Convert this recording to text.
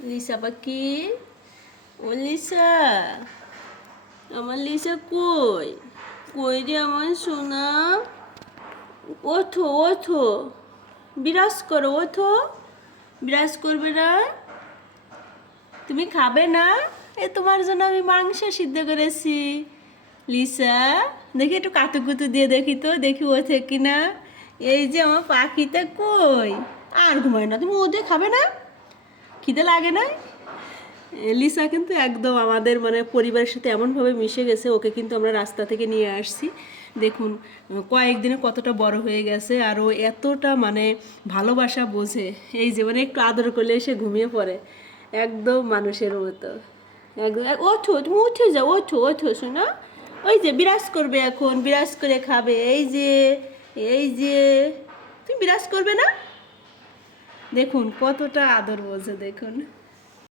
Lisa পাখি ও Lisa আমার Lisa কই কই রে আমার সোনা ওঠো ওঠো বিরাজ করো ওঠো বিরাজ করবে না তুমি খাবে না এ তোমার জন্য আমি মাংস সিদ্ধ করেছি লিসা দেখি একটু কাতুকুতু দিয়ে দেখি তো দেখি ওঠে কিনা এই যে আমার পাখিটা কই আর ঘুমায় না তুমি ওদের খাবে না খিদে লাগে না? লিসা কিন্তু একদম আমাদের মানে পরিবারের সাথে এমনভাবে মিশে গেছে, ওকে কিন্তু আমরা রাস্তা থেকে নিয়ে আসছি। দেখুন কয়েকদিনে কতটা বড় হয়ে গেছে আর ও এতটা মানে ভালোবাসা বোঝে। এই যে মানে একটু আদর করলে এসে ঘুমিয়ে পড়ে। একদম মানুষের মতো। একদম ওঠো, তুমি উঠে যাও, ওঠো ওঠো, শোনো। ওই যে বিরাজ করবে এখন, বিরাজ করে খাবে। এই যে এই যে, তুমি বিরাজ করবে না? দেখুন কতটা আদর বোঝে দেখুন।